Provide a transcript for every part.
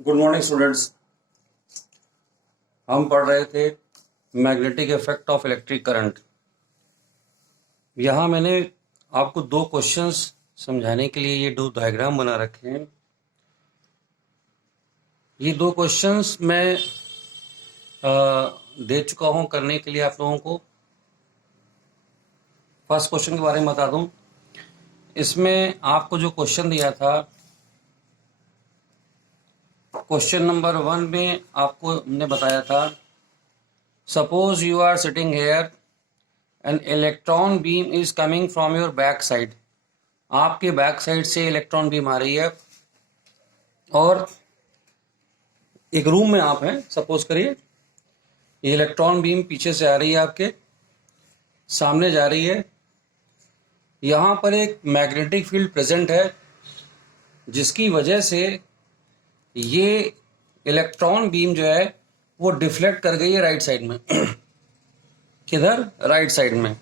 Good morning students. हम पढ़ रहे थे magnetic effect of electric current. यहाँ मैंने आपको दो क्वेश्चंस समझाने के लिए ये दो डायग्राम बना रखे हैं। ये दो क्वेश्चंस मैं दे चुका हूँ करने के लिए आप लोगों को। फर्स्ट क्वेश्चन के बारे में बता दूं। इसमें आपको जो क्वेश्चन दिया था, क्वेश्चन नंबर 1 में आपको हमने बताया था, suppose you are sitting here an electron beam is coming from your back side. आपके बैक साइड से इलेक्ट्रॉन बीम आ रही है और एक रूम में आप हैं। सपोज करिए ये इलेक्ट्रॉन बीम पीछे से आ रही है, आपके सामने जा रही है। यहाँ पर एक मैग्नेटिक फील्ड प्रेजेंट है जिसकी वजह से ये इलेक्ट्रॉन बीम जो है वो डिफ्लेक्ट कर गई है राइट साइड में। किधर? राइट साइड में।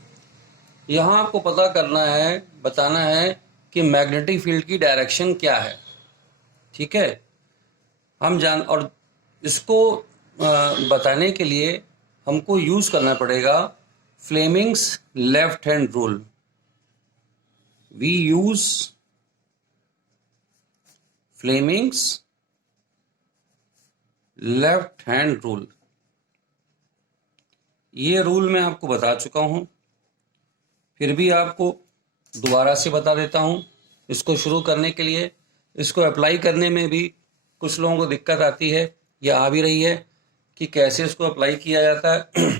यहाँ आपको पता करना है, बताना है कि मैग्नेटिक फील्ड की डायरेक्शन क्या है। ठीक है, हम जान और इसको बताने के लिए हमको यूज करना पड़ेगा Fleming's left hand rule. We use Fleming's left hand rule. ये रूल मैं आपको बता चुका हूं, फिर भी आपको दोबारा से बता देता हूं। इसको शुरू करने के लिए, इसको अप्लाई करने में भी कुछ लोगों को दिक्कत आती है या आ भी रही है कि कैसे इसको अप्लाई किया जाता है।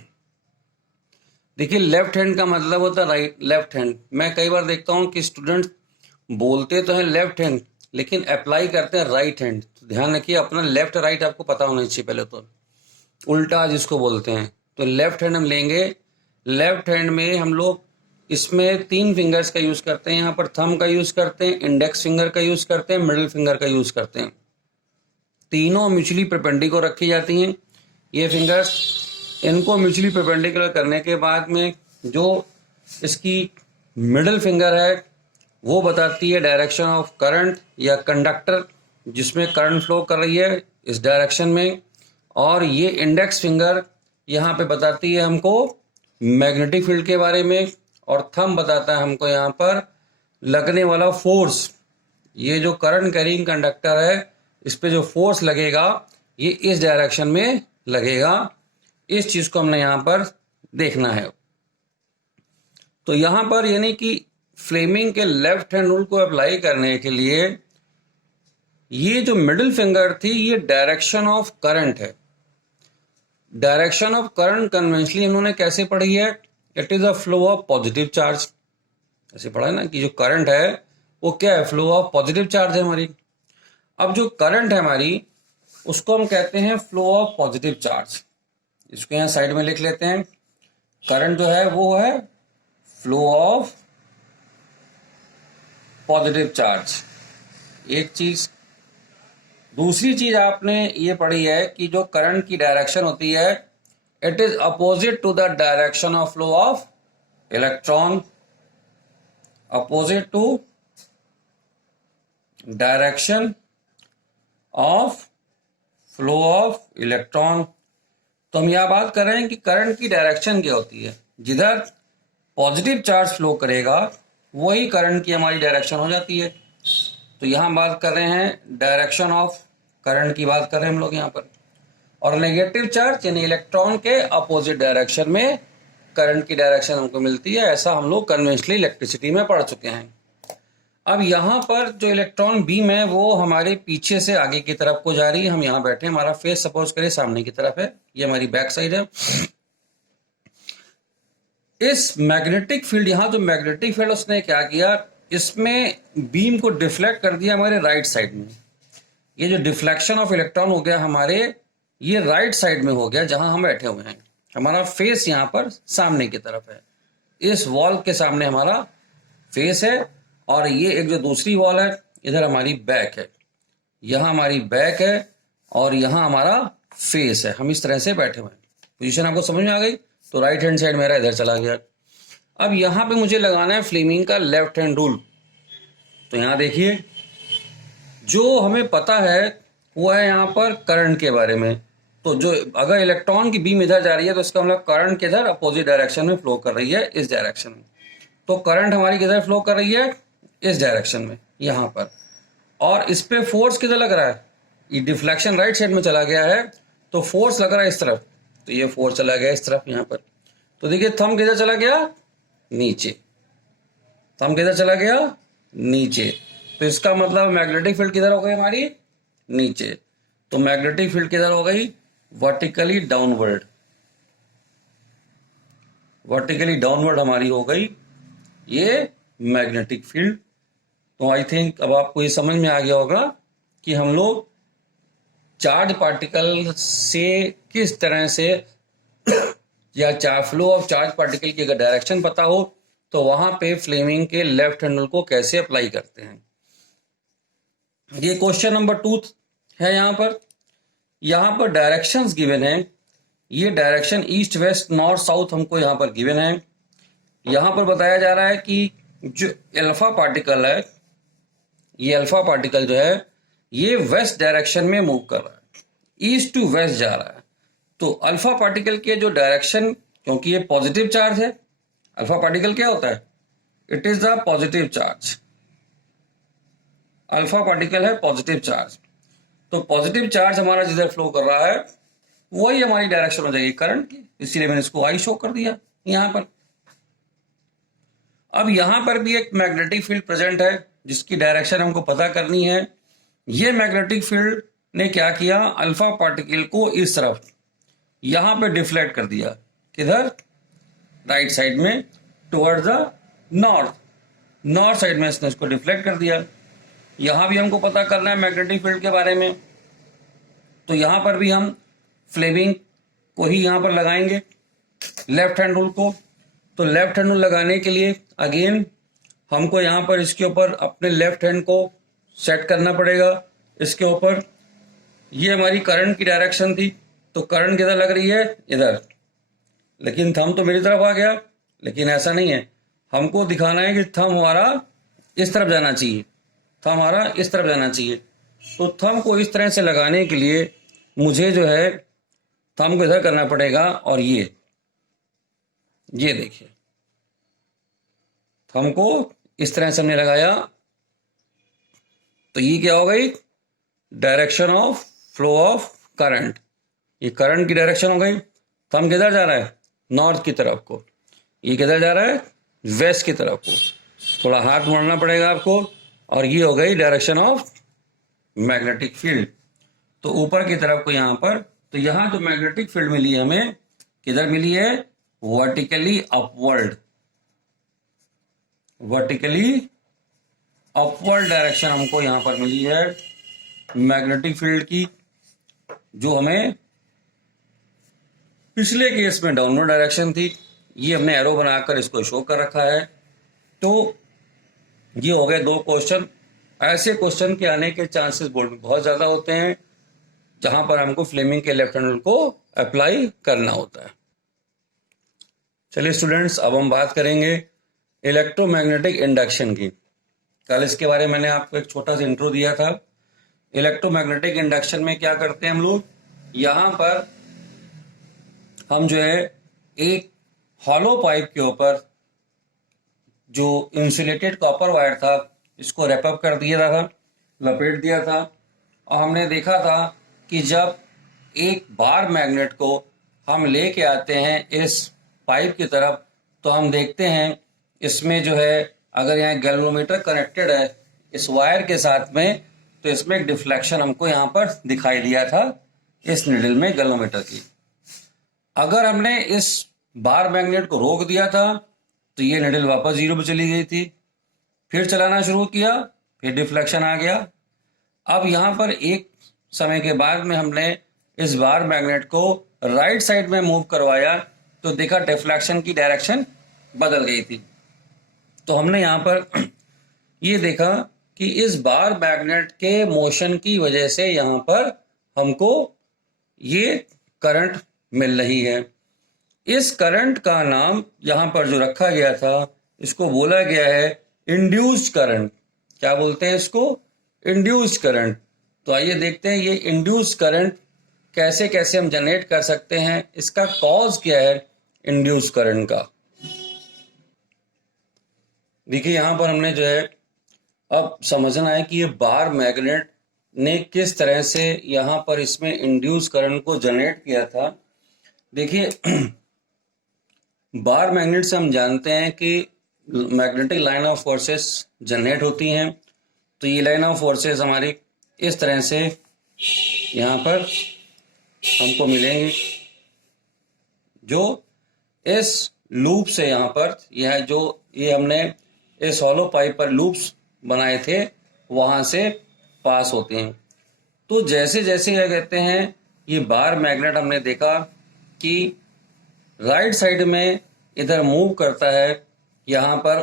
देखिए, लेफ्ट हैंड का मतलब होता है राइट, लेफ्ट हैंड। मैं कई बार देखता हूं कि स्टूडेंट बोलते तो हैं लेफ्ट हैंड लेकिन अप्लाई करते हैं राइट हैंड। तो ध्यान रखिए, अपना लेफ्ट राइट आपको पता होना चाहिए पहले तो। उल्टा जिसको बोलते हैं, तो लेफ्ट हैंड हम लेंगे। लेफ्ट हैंड में हम लोग इसमें 3 फिंगर्स का यूज करते हैं। यहाँ पर थंब का यूज करते हैं, इंडेक्स फिंगर का यूज करते हैं, मिडिल फिंगर का यूज करते हैं। तीनों म्यूचुअली परपेंडिकुलर रखी जाती हैं ये फिंगर्स। इनको म्यूचुअली परपेंडिकुलर करने के बाद में जो इसकी मिडिल फिंगर है वो बताती है डायरेक्शन ऑफ करंट या कंडक्टर जिसमें करंट फ्लो कर रही है इस डायरेक्शन में। और ये इंडेक्स फिंगर यहाँ पे बताती है हमको मैग्नेटिक फील्ड के बारे में, और थंब बताता है हमको यहाँ पर लगने वाला फोर्स। ये जो करंट कैरिंग कंडक्टर है इस पे जो फोर्स लगेगा ये इस डायरेक्शन में लगेगा। इस चीज को हमने यहां पर देखना है। तो यहां पर यानी कि फ्लेमिंग के लेफ्ट हैंड रूल को अप्लाई करने के लिए ये जो मिडिल फिंगर थी ये डायरेक्शन ऑफ करंट है। डायरेक्शन ऑफ करंट कन्वेंशनली इन्होंने कैसे पढ़ी है? It is a flow of positive charge. ऐसे पढ़ा है ना कि जो करंट है वो क्या है? फ्लो ऑफ पॉजिटिव चार्ज है हमारी। अब जो करंट है हमारी उसको हम कहते हैं फ्लो ऑफ पॉजिटिव चार्ज। इसको यहां साइड में लिख लेते हैं। करंट जो है वो है फ्लो ऑफ पॉजिटिव चार्ज, एक चीज। दूसरी चीज आपने ये पढ़ी है कि जो करंट की डायरेक्शन होती है it is opposite to the direction of flow of electron. Opposite to direction of flow of electron. तो हम यह बात कर रहे हैं कि करंट की डायरेक्शन क्या होती है। जिधर पॉजिटिव चार्ज फ्लो करेगा वही करंट की हमारी डायरेक्शन हो जाती है। तो यहां बात कर रहे हैं डायरेक्शन ऑफ करंट की बात कर रहे हैं हम लोग यहां पर। और नेगेटिव चार्ज यानी इलेक्ट्रॉन के अपोजिट डायरेक्शन में करंट की डायरेक्शन हमको मिलती है। ऐसा हम लोग कन्वेंशनली इलेक्ट्रिसिटी में पढ़ चुके हैं। अब यहाँ पर जो इलेक्ट्रॉन बीम है वो हमारे पीछे से आगे की तरफ को जा रही है। हम यहाँ बैठे, हमारा फेस सपोज करें सामने की तरफ है, ये हमारी बैक साइड है। इस मैग्नेटिक फील्ड, यहाँ जो मैग्नेटिक फील्ड उसने क्या किया, इसमें बीम को डिफ्लेक्ट कर दिया हमारे राइट साइड में। ये जो डिफ्लेक्शन ऑफ इलेक्ट्रॉन हो गया हमारे, ये राइट साइड में हो गया जहां हम बैठे हुए हैं। हमारा फेस यहाँ पर सामने की तरफ है, इस वॉल के सामने हमारा फेस है। और ये एक जो दूसरी वॉल है इधर हमारी बैक है, यहां हमारी बैक है और यहां हमारा फेस है। हम इस तरह से बैठे हुए हैं। पोजीशन आपको समझ में आ गई? तो राइट हैंड साइड मेरा इधर चला गया। अब यहां पे मुझे लगाना है फ्लेमिंग का लेफ्ट हैंड रूल। तो यहां देखिए, जो हमें पता है वो है यहाँ पर करंट के बारे में। तो जो अगर इलेक्ट्रॉन की बीम इधर जा रही है तो इसका मतलब करंट किधर अपोजिट डायरेक्शन में फ्लो कर रही है, इस डायरेक्शन में। तो करंट हमारी किधर फ्लो कर रही है, इस डायरेक्शन में, यहाँ पर। और इस पे फोर्स किधर लग रहा है, ये डिफ्लेक्शन राइट साइड में चला गया है, तो फोर्स लग रहा है इस तरफ, तो ये फोर्स चला गया इस तरफ यहाँ पर। तो देखिए थंब किधर चला गया, नीचे। थंब किधर चला गया, नीचे। तो इसका मतलब मैग्नेटिक फील्ड किधर हो गई हमारी, नीचे। तो मैग्नेटिक फील्ड किधर हो गई, वर्टिकली डाउनवर्ड। वर्टिकली डाउनवर्ड हमारी हो गई ये मैग्नेटिक फील्ड। तो आई थिंक अब आपको ये समझ में आ गया होगा कि हम लोग चार्ज पार्टिकल से किस तरह से या फ्लो ऑफ चार्ज पार्टिकल की अगर डायरेक्शन पता हो तो वहां पे फ्लेमिंग के लेफ्ट हैंड रूल को कैसे अप्लाई करते हैं। ये क्वेश्चन नंबर 2 है। यहां पर डायरेक्शंस गिवन है। ये direction east west north south हमको यहां पर गिवन है। यहां पर बताया जा रहा है कि जो अल्फा पार्टिकल है, ये अल्फा पार्टिकल जो है ये वेस्ट डायरेक्शन में मूव कर रहा है, ईस्ट टू वेस्ट जा रहा है। तो अल्फा पार्टिकल के जो डायरेक्शन, क्योंकि ये पॉजिटिव चार्ज है, अल्फा पार्टिकल क्या होता है, it is the positive charge. Alpha particle है पॉजिटिव चार्ज। तो पॉजिटिव चार्ज हमारा जिधर फ्लो कर रहा है वही हमारी डायरेक्शन हो जाएगी करंट की, इसीलिए मैंने इसको आई शो कर दिया यहां पर। अब यहां पर भी एक मैग्नेटिक फील्ड प्रेजेंट है जिसकी डायरेक्शन हमको पता करनी है। ये मैग्नेटिक फील्ड ने क्या किया, अल्फा पार्टिकल को इस तरफ यहां पे डिफ्लेक्ट कर दिया, किधर, राइट साइड में, टुवर्ड्स द नॉर्थ साइड में इसने इसको डिफ्लेक्ट कर दिया। यहां भी हमको पता करना है मैग्नेटिक फील्ड के बारे में, तो यहां पर भी हम फ्लेमिंग को ही यहां पर लगाएंगे, लेफ्ट हैंड रूल को। तो लेफ्ट हैंड रूल लगाने के लिए अगेन हमको यहां पर इसके ऊपर अपने लेफ्ट हैंड को सेट करना पड़ेगा इसके ऊपर। ये हमारी करंट की डायरेक्शन थी, तो करंट किधर लग रही है, इधर। लेकिन थंब तो मेरी तरफ आ गया, लेकिन ऐसा नहीं है, हमको दिखाना है कि थंब हमारा इस तरफ जाना चाहिए, थंब हमारा इस तरफ जाना चाहिए। तो थंब को इस तरह से लगाने के लिए मुझे जो है थंब को इधर करना पड़ेगा, और ये देखिए थंब को इस तरह से हमने लगाया, तो ये क्या हो गई, direction of flow of current. ये करंट की डायरेक्शन हो गई। थंब किधर जा रहा है, नॉर्थ की तरफ को, ये किधर जा रहा है, वेस्ट की तरफ को। थोड़ा हाथ मोड़ना पड़ेगा आपको, और ये हो गई डायरेक्शन ऑफ मैग्नेटिक फील्ड। तो ऊपर की तरफ को यहां पर, तो यहां जो मैग्नेटिक फील्ड मिली है हमें, किधर मिली है, vertically upward. Vertically upward direction हमको यहां पर मिली है मैग्नेटिक फील्ड की, जो हमें पिछले केस में डाउनवर्ड डायरेक्शन थी। ये हमने एरो बनाकर इसको शो कर रखा है। तो ये हो गए 2 क्वेश्चन। ऐसे क्वेश्चन के आने के चांसेस बोर्ड में बहुत ज्यादा होते हैं, जहां पर हमको फ्लेमिंग के लेफ्ट हैंड रूल को अप्लाई करना होता है। चलिए स्टूडेंट्स, अब हम बात करेंगे इलेक्ट्रोमैग्नेटिक इंडक्शन की। कल इसके बारे में मैंने आपको एक छोटा सा इंट्रो दिया था। इलेक्ट्रोमैग्नेटिक इंडक्शन में क्या करते हैं हम लोग, यहां पर हम जो है एक हॉलो पाइप के ऊपर जो इंसुलेटेड कॉपर वायर था इसको रैप अप कर दिया था, लपेट दिया था। और हमने देखा था कि जब एक बार मैग्नेट को हम लेके आते हैं इस पाइप की तरफ, तो हम देखते हैं इसमें जो है, अगर यहाँ गैल्वेनोमीटर कनेक्टेड है इस वायर के साथ में, तो इसमें एक डिफ्लेक्शन हमको यहाँ पर दिखाई दिया था इस निडल में गैल्वेनोमीटर की। अगर हमने इस बार मैग्नेट को रोक दिया था तो ये निडल वापस 0 पे चली गई थी। फिर चलाना शुरू किया, फिर डिफ्लेक्शन आ गया। अब यहाँ पर एक समय के बाद में हमने इस बार मैग्नेट को राइट साइड में मूव करवाया, तो देखा डिफ्लेक्शन की डायरेक्शन बदल गई थी। तो हमने यहाँ पर ये देखा कि इस बार मैग्नेट के मोशन की वजह से यहाँ पर हमको ये करंट मिल रही है। इस करंट का नाम यहाँ पर जो रखा गया था, इसको बोला गया है इंड्यूस्ड करंट। क्या बोलते हैं इसको, इंड्यूस्ड करंट। तो आइए देखते हैं ये इंड्यूस करंट कैसे कैसे हम जनरेट कर सकते हैं, इसका कॉज क्या है इंड्यूस करंट का। देखिए यहां पर हमने जो है अब समझना है कि ये बार मैग्नेट ने किस तरह से यहां पर इसमें इंड्यूस करंट को जनरेट किया था। देखिए बार मैग्नेट से हम जानते हैं कि magnetic line of forces generate होती हैं। तो ये लाइन ऑफ फोर्सेस हमारी इस तरह से यहाँ पर हमको मिलेंगी, जो इस लूप से यहाँ पर यह जो ये हमने इस हॉलो पाइप पर लूप्स बनाए थे वहां से पास होती हैं। तो जैसे जैसे यह कहते हैं ये बार मैग्नेट हमने देखा कि राइट साइड में इधर मूव करता है यहाँ पर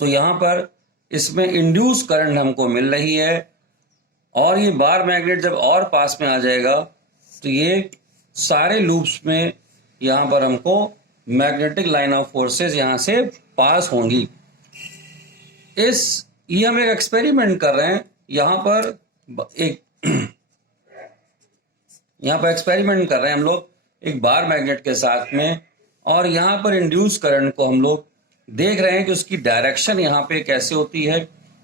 तो यहाँ पर इसमें इंड्यूस करंट हमको मिल रही है, और ये बार मैग्नेट जब और पास में आ जाएगा तो ये सारे लूप्स में यहाँ पर हमको मैग्नेटिक लाइन ऑफ फोर्सेस यहाँ से पास होंगी। ये हम एक एक्सपेरिमेंट कर रहे हैं यहाँ पर यहाँ पर एक्सपेरिमेंट कर रहे हैं हम लोग एक बार मैग्नेट के साथ में, और यहाँ पर इंड्यूस करंट को हम लोग देख रहे हैं कि उसकी डायरेक्शन यहाँ पे कैसे होती है।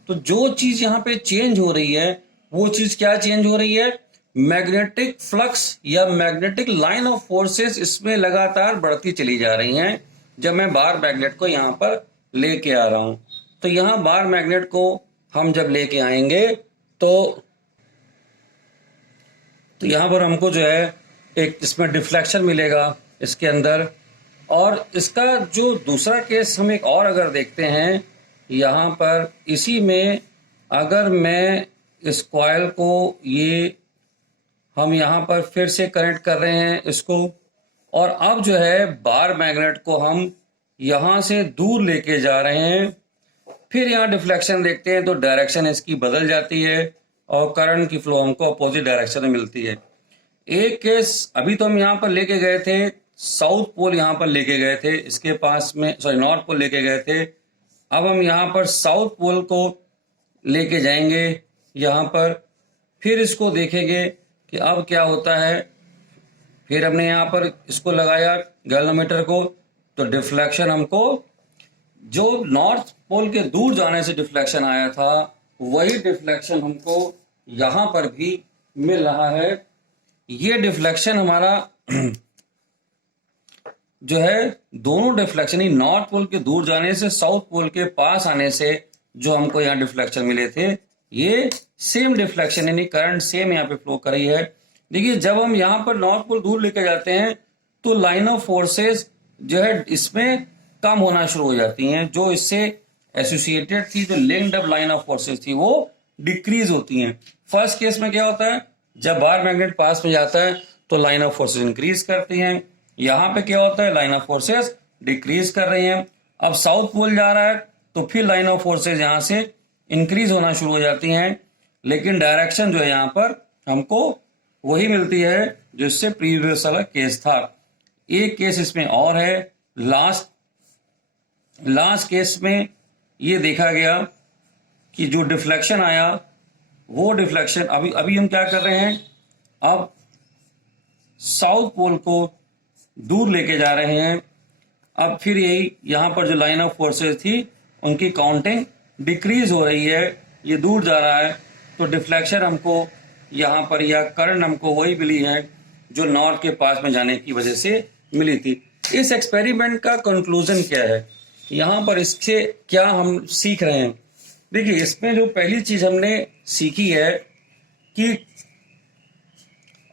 तो जो चीज यहाँ पे चेंज हो रही है वो चीज क्या चेंज हो रही है, मैग्नेटिक फ्लक्स या मैग्नेटिक लाइन ऑफ फोर्सेस इसमें लगातार बढ़ती चली जा रही हैं जब मैं बार मैग्नेट को यहाँ पर लेके आ रहा हूं। तो यहाँ बार मैग्नेट को हम जब लेके आएंगे तो यहाँ पर हमको जो है एक इसमें डिफ्लेक्शन मिलेगा इसके अंदर। और इसका जो दूसरा केस हम एक और अगर देखते हैं यहाँ पर इसी में, अगर मैं इस कॉइल को ये हम यहाँ पर फिर से कनेक्ट कर रहे हैं इसको, और अब जो है बार मैग्नेट को हम यहाँ से दूर लेके जा रहे हैं, फिर यहाँ डिफ्लेक्शन देखते हैं तो डायरेक्शन इसकी बदल जाती है और करंट की फ्लो हमको अपोजिट डायरेक्शन में मिलती है। एक केस अभी तो हम यहाँ पर लेके गए थे, साउथ पोल यहाँ पर लेके गए थे, इसके पास में नॉर्थ पोल लेके गए थे। अब हम यहाँ पर साउथ पोल को लेके जाएंगे यहाँ पर, फिर इसको देखेंगे कि अब क्या होता है। फिर हमने यहाँ पर इसको लगाया गैल्वेनोमीटर को, तो डिफ्लेक्शन हमको जो नॉर्थ पोल के दूर जाने से डिफ्लेक्शन आया था वही डिफ्लेक्शन हमको यहाँ पर भी मिल रहा है। ये डिफ्लेक्शन हमारा जो है दोनों डिफ्लेक्शन ही नॉर्थ पोल के दूर जाने से साउथ पोल के पास आने से जो हमको यहाँ डिफ्लेक्शन मिले थे, ये सेम डिफ्लेक्शन यानी करंट सेम यहाँ पे फ्लो कर रही है। देखिए जब हम यहाँ पर नॉर्थ पोल दूर लेके जाते हैं तो लाइन ऑफ फोर्सेस जो है इसमें कम होना शुरू हो जाती हैं, जो इससे एसोसिएटेड थी, जो linked up line of forces थी वो डिक्रीज होती हैं। फर्स्ट केस में क्या होता है, जब बार मैग्नेट पास में जाता है तो लाइन ऑफ फोर्सेस इंक्रीज करती हैं। यहाँ पे क्या होता है, लाइन ऑफ फोर्सेस डिक्रीज कर रही हैं। अब साउथ पोल जा रहा है तो फिर लाइन ऑफ फोर्सेस यहाँ से इंक्रीज होना शुरू हो जाती हैं, लेकिन डायरेक्शन जो है यहाँ पर हमको वही मिलती है जो इससे प्रीवियस वाला केस था। एक केस इसमें और है, लास्ट केस में ये देखा गया कि जो डिफ्लेक्शन आया वो डिफ्लेक्शन अभी हम क्या कर रहे हैं, अब साउथ पोल को दूर लेके जा रहे हैं। अब फिर यही यहाँ पर जो लाइन ऑफ फोर्सेस थी उनकी काउंटिंग डिक्रीज हो रही है, ये दूर जा रहा है, तो डिफ्लेक्शन हमको यहाँ पर या करंट हमको वही मिली है जो नॉर्थ के पास में जाने की वजह से मिली थी। इस एक्सपेरिमेंट का कंक्लूजन क्या है, यहाँ पर इससे क्या हम सीख रहे हैं। देखिए इसमें जो पहली चीज हमने सीखी है कि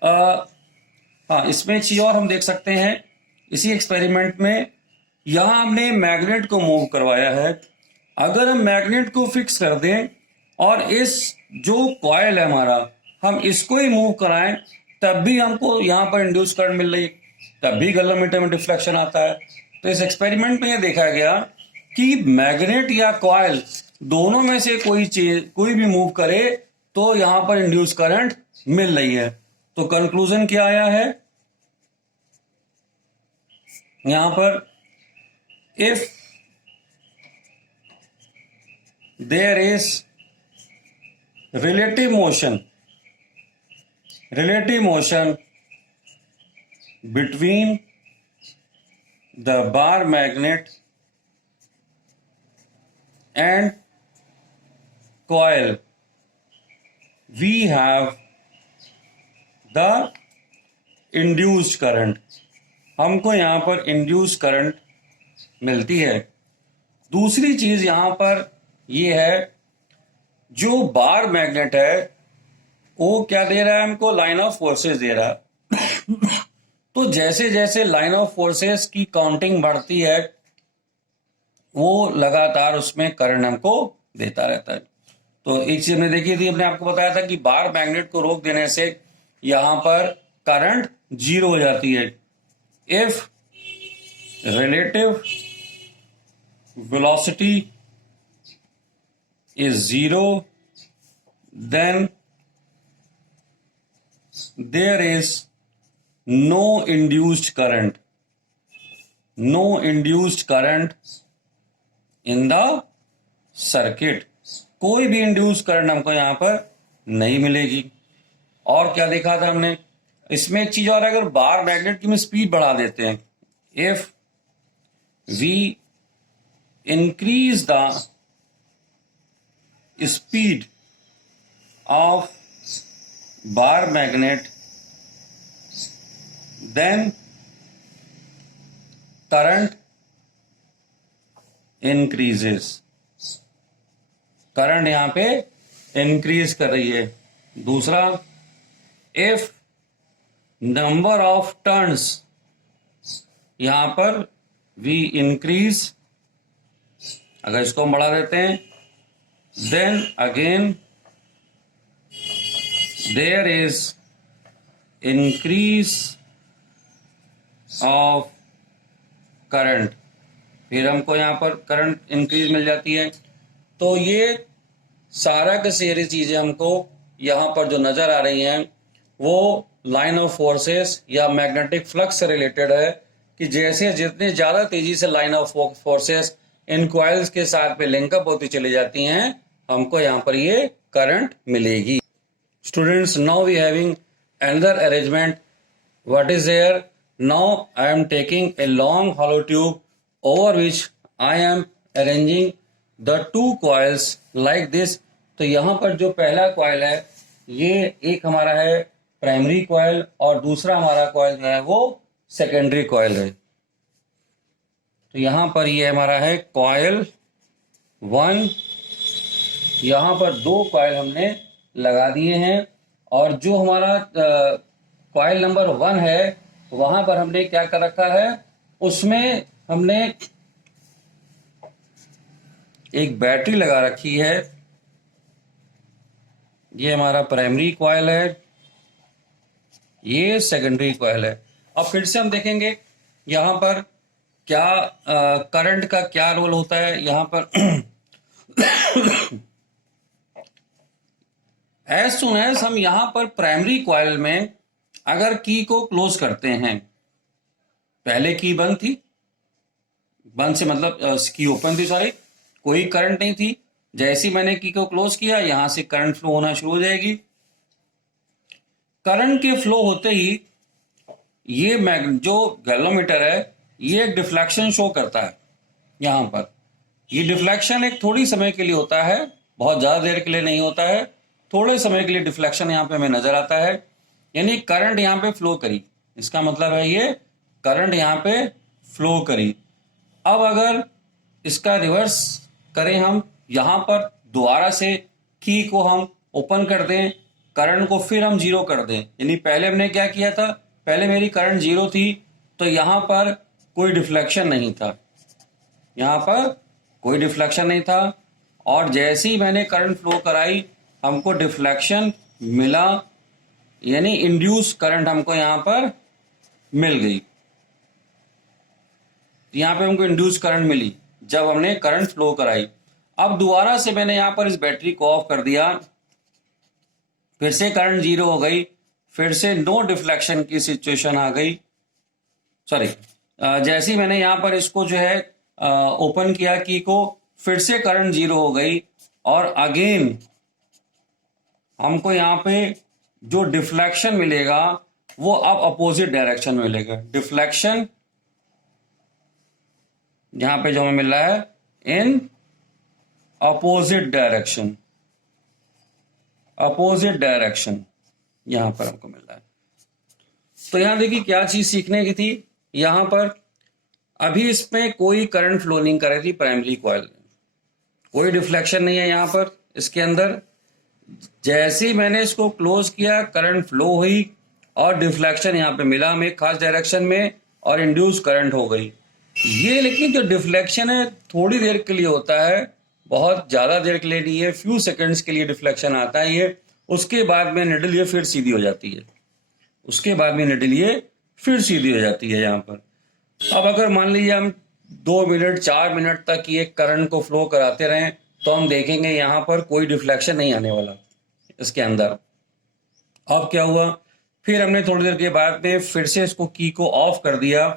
हाँ, इसमें एक चीज और हम देख सकते हैं इसी एक्सपेरिमेंट में, यहां हमने मैग्नेट को मूव करवाया है। अगर हम मैग्नेट को फिक्स कर दें और इस जो कॉइल है हमारा हम इसको ही मूव कराएं, तब भी हमको यहाँ पर इंड्यूस करंट मिल रही, तब भी गैल्वेनोमीटर में डिफ्लेक्शन आता है। तो इस एक्सपेरिमेंट में यह देखा गया कि मैग्नेट या कॉइल दोनों में से कोई भी मूव करे तो यहां पर इंड्यूस करंट मिल रही है। तो कंक्लूजन क्या आया है यहां पर, if there is relative motion between the bar magnet and coil, we have the induced current. हमको यहां पर induced current मिलती है। दूसरी चीज यहां पर ये है, जो बार मैग्नेट है वो क्या दे रहा है हमको, लाइन ऑफ फोर्सेस दे रहा है। तो जैसे जैसे लाइन ऑफ फोर्सेस की काउंटिंग बढ़ती है वो लगातार उसमें करंट हमको देता रहता है। तो एक चीज हमने देखी थी, अपने आपको बताया था कि बार मैग्नेट को रोक देने से यहां पर करंट जीरो हो जाती है। If relative velocity is zero, then there is no induced current in the circuit। कोई भी इंड्यूस करंट हमको यहां पर नहीं मिलेगी। और क्या देखा था हमने इसमें, एक चीज और, अगर बार मैग्नेट की में स्पीड बढ़ा देते हैं, if we increase the speed of bar magnet, then current increases। Current यहां पे इंक्रीज कर रही है। दूसरा, if number of turns, यहां पर we increase, अगर इसको हम बढ़ा देते हैं, then again there is increase of current, फिर हमको यहां पर करंट इंक्रीज मिल जाती है। तो ये सारा के सारी चीजें हमको यहां पर जो नजर आ रही हैं वो लाइन ऑफ फोर्सेस या मैग्नेटिक फ्लक्स से रिलेटेड है, कि जैसे जितने ज्यादा तेजी से line of forces in coils के साथ पे लिंकअप होती चली जाती हैं, हमको यहां पर ये करंट मिलेगी। Students, now we having another arrangement. What is there? Now I am taking a long hollow tube over which I am arranging the two coils like this। तो यहां पर जो पहला कॉइल है ये एक हमारा है प्राइमरी कॉइल, और दूसरा हमारा कॉइल जो है वो सेकेंडरी कॉइल है। तो यहां पर ये हमारा है कॉइल 1, यहां पर दो कॉइल हमने लगा दिए हैं, और जो हमारा कॉइल नंबर 1 है वहां पर हमने क्या कर रखा है, उसमें हमने एक बैटरी लगा रखी है। ये हमारा प्राइमरी कॉइल है, ये सेकेंडरी कॉइल है। अब फिर से हम देखेंगे यहां पर क्या करंट का क्या रोल होता है यहां पर। एज सुन एज हम यहां पर प्राइमरी कॉइल में अगर की को क्लोज करते हैं, पहले की बंद थी, बंद से मतलब की ओपन थी, सॉरी, कोई करंट नहीं थी। जैसे ही मैंने की को क्लोज किया यहां से करंट फ्लो होना शुरू हो जाएगी। करंट के फ्लो होते ही ये जो गैल्वेनोमीटर है ये एक डिफ्लेक्शन शो करता है। यहां पर ये डिफ्लेक्शन एक थोड़ी समय के लिए होता है, बहुत ज्यादा देर के लिए नहीं होता है, थोड़े समय के लिए डिफ्लेक्शन यहां पे हमें नजर आता है, यानी करंट यहां पे फ्लो करी, इसका मतलब है ये करंट यहां पे फ्लो करी। अब अगर इसका रिवर्स करें, हम यहां पर दोबारा से की को हम ओपन कर दें, करंट को फिर हम जीरो कर दें, यानी पहले हमने क्या किया था, पहले मेरी करंट जीरो थी तो यहां पर कोई डिफ्लेक्शन नहीं था, यहां पर कोई डिफ्लेक्शन नहीं था, और जैसे ही मैंने करंट फ्लो कराई हमको डिफ्लेक्शन मिला, यानी इंड्यूस करंट हमको यहां पर मिल गई। यहां पे हमको इंड्यूस करंट मिली जब हमने करंट फ्लो कराई। अब दोबारा से मैंने यहां पर इस बैटरी को ऑफ कर दिया, फिर से करंट जीरो हो गई, फिर से नो डिफ्लेक्शन की सिचुएशन आ गई। सॉरी, जैसे ही मैंने यहां पर इसको जो है ओपन किया की को, फिर से करंट जीरो हो गई, और अगेन हमको यहाँ पे जो डिफ्लेक्शन मिलेगा वो अब अपोजिट डायरेक्शन में मिलेगा। डिफ्लेक्शन यहाँ पे जो हमें मिल रहा है in opposite direction, opposite direction यहां पर हमको मिल रहा है। तो यहां देखिए क्या चीज सीखने की थी, यहां पर अभी इसमें कोई करंट फ्लो नहीं कर रही थी प्राइमरी कॉइल में, कोई डिफ्लेक्शन नहीं है यहां पर इसके अंदर। जैसे ही मैंने इसको क्लोज किया करंट फ्लो हुई और डिफ्लेक्शन यहां पे मिला हमें खास डायरेक्शन में और इंड्यूस करंट हो गई ये। लेकिन जो डिफ्लेक्शन है थोड़ी देर के लिए होता है, बहुत ज्यादा देर के लिए नहीं है, फ्यू सेकंड्स के लिए डिफ्लेक्शन आता है ये। उसके बाद में निडल ये फिर सीधी हो जाती है, उसके बाद में निडल ये फिर सीधी हो जाती है यहाँ पर। अब अगर मान लीजिए हम 2 मिनट 4 मिनट तक ये करंट को फ्लो कराते रहें तो हम देखेंगे यहाँ पर कोई डिफ्लेक्शन नहीं आने वाला इसके अंदर। अब क्या हुआ, फिर हमने थोड़ी देर के बाद में फिर से इसको की को ऑफ कर दिया।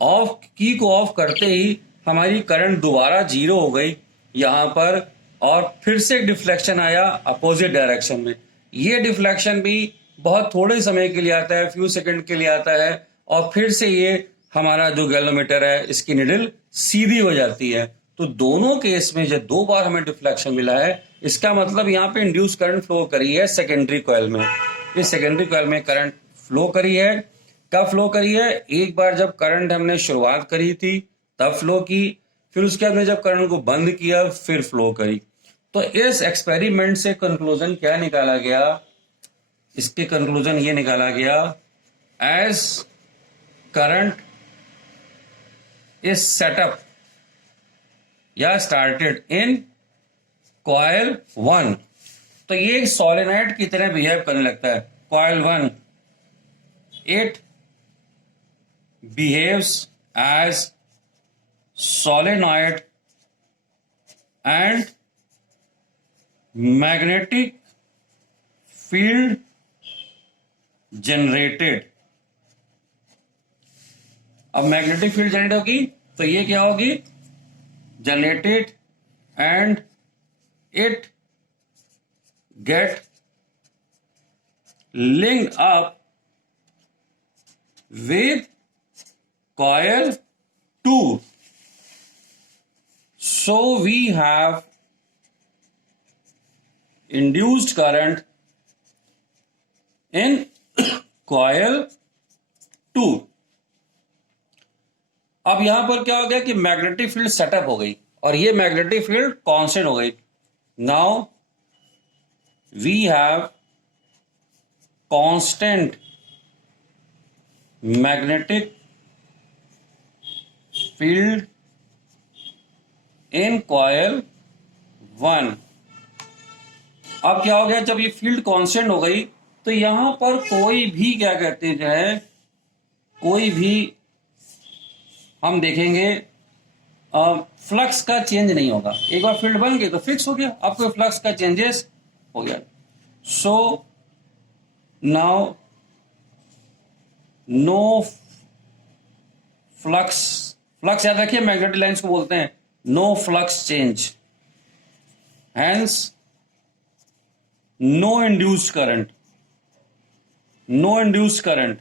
की को ऑफ करते ही हमारी करंट दोबारा 0 हो गई यहाँ पर और फिर से डिफ्लेक्शन आया अपोजिट डायरेक्शन में। ये डिफ्लेक्शन भी बहुत थोड़े समय के लिए आता है, फ्यू सेकंड के लिए आता है और फिर से ये हमारा जो गैल्वेनोमीटर है इसकी निडल सीधी हो जाती है। तो दोनों केस में जब 2 बार हमें डिफ्लेक्शन मिला है इसका मतलब यहाँ पे इंड्यूस करंट फ्लो करी है सेकेंडरी कॉइल में। इस सेकेंडरी कॉइल में करंट फ्लो करी है। कब फ्लो करी है, एक बार जब करंट हमने शुरुआत करी थी तब फ्लो की, फिर उसके बाद में जब करंट को बंद किया फिर फ्लो करी। तो इस एक्सपेरिमेंट से कंक्लूजन क्या निकाला गया, इसके कंक्लूजन ये निकाला गया एज करंट इज सेटअप या स्टार्टेड इन कॉइल 1। तो ये सोलेनॉइड की तरह बिहेव करने लगता है। Coil 1 it behaves as solenoid and magnetic field generated। अब मैग्नेटिक फील्ड जनरेट होगी तो ये क्या होगी, generated and it get linked up with coil 2। So we have induced current in coil 2। अब यहां पर क्या हो गया कि मैग्नेटिक फील्ड सेटअप हो गई और ये मैग्नेटिक फील्ड कांस्टेंट हो गई। Now we have constant magnetic field in coil 1। अब क्या हो गया, जब ये फील्ड कांस्टेंट हो गई तो यहां पर कोई भी क्या कहते हैं जो है, कोई भी हम देखेंगे फ्लक्स का चेंज नहीं होगा। एक बार फील्ड बन गई तो फिक्स हो गया, अब कोई फ्लक्स का चेंजेस हो गया। So now no flux, flux याद रखिए मैग्नेटिक लाइंस को बोलते हैं, no flux change, hence no induced current, no induced current.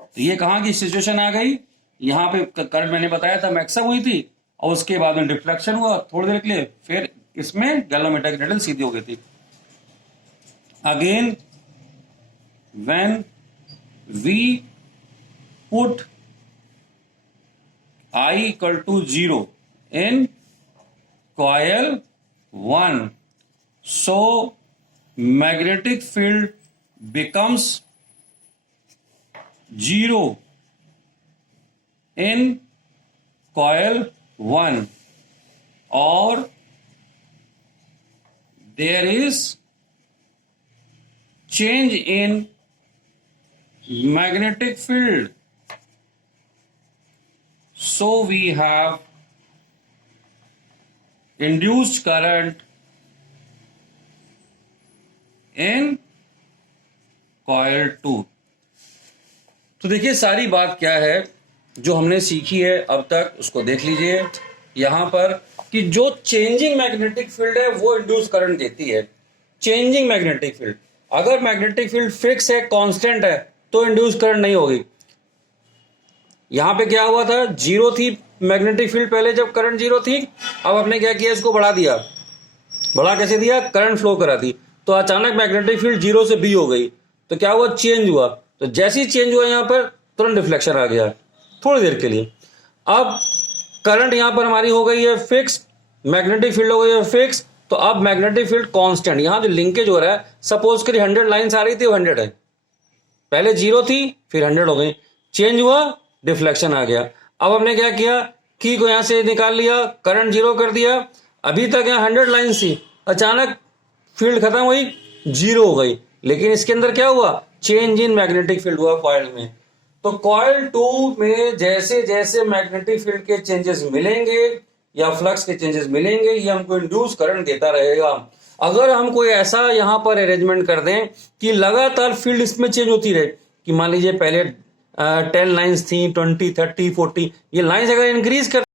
तो ये कहां की सिचुएशन आ गई, यहां पे करंट मैंने बताया था मैक्सिमम हुई थी और उसके बाद में डिफ्लेक्शन हुआ थोड़ी देर के लिए, फिर इसमें गैल्वेनोमीटर की निडल सीधी हो गई थी। Again when we put I equal to 0 in coil 1, so magnetic field becomes 0 in coil 1 or there is change in magnetic field, so we have induced current in coil 2। तो देखिए सारी बात क्या है जो हमने सीखी है अब तक, उसको देख लीजिए यहां पर कि जो चेंजिंग मैग्नेटिक फील्ड है वो इंड्यूस करंट देती है। चेंजिंग मैग्नेटिक फील्ड, अगर मैग्नेटिक फील्ड फिक्स है, कांस्टेंट है, तो इंड्यूस करंट नहीं होगी। यहां पे क्या हुआ था, जीरो थी मैग्नेटिक फील्ड पहले जब करंट जीरो थी, अब आपने क्या किया, इसको बढ़ा दिया। बढ़ा कैसे दिया, करंट फ्लो करा दी, तो अचानक मैग्नेटिक फील्ड जीरो से बी हो गई, तो क्या हुआ, चेंज हुआ। तो जैसे ही चेंज हुआ यहां पर तुरंत डिफ्लेक्शन आ गया थोड़ी देर के लिए। अब करंट यहां पर हमारी हो गई है फिक्स, मैग्नेटिक फील्ड हो गई है फिक्स, तो अब मैग्नेटिक फील्ड कांस्टेंट, यहां जो लिंकेज हो रहा है, सपोज करिए 100 लाइन्स आ रही थी, 100 है, पहले जीरो थी फिर 100 हो गई, चेंज हुआ, डिफ्लेक्शन आ गया। अब हमने क्या किया, की को यहां से निकाल लिया, करंट जीरो कर दिया, अभी तक यहां 100 लाइन्स थी, अचानक फील्ड खत्म हुई, जीरो हो गई, लेकिन इसके अंदर क्या हुआ, चेंज इन मैग्नेटिक फील्ड हुआ कॉइल में। तो कॉइल 2 में जैसे जैसे मैग्नेटिक फील्ड के चेंजेस मिलेंगे या फ्लक्स के चेंजेस मिलेंगे, ये हमको इंड्यूस करंट देता रहेगा। अगर हम कोई ऐसा यहां पर अरेंजमेंट कर दें कि लगातार फील्ड इसमें चेंज होती रहे, कि मान लीजिए पहले 10 लाइन्स थी, 20, 30, 40, ये लाइन्स अगर इंक्रीज कर